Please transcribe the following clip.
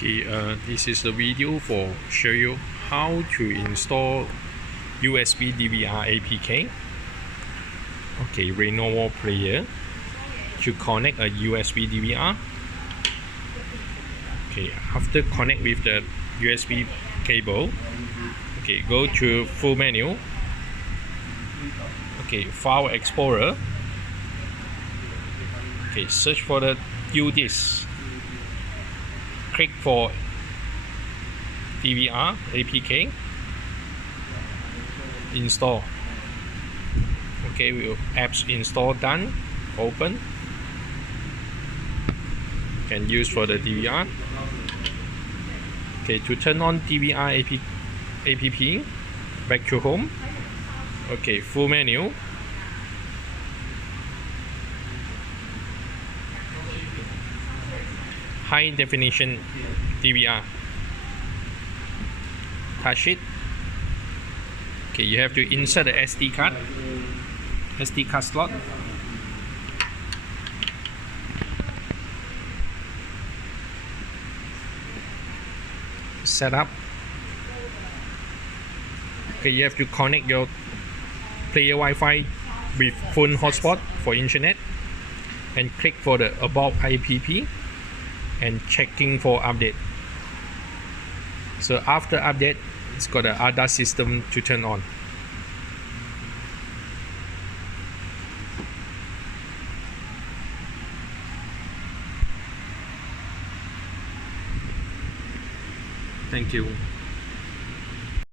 Okay, this is the video for show you how to install USB DVR APK. Okay, Lenovo Player to connect a USB DVR. Okay, after connect with the USB cable, okay, go to full menu. Okay, File Explorer. Okay, search for the U-Disk. Click for DVR APK. Install. Okay, apps install done. Open. Can use for the DVR. Okay, to turn on DVR app, back to home. Okay, full menu. High definition DVR. Touch it. Okay, you have to insert the SD card slot. Set up. Okay, you have to connect your player Wi-Fi with phone hotspot for internet and click for the above app and checking for update. So after update, it's got the other system to turn on. Thank you.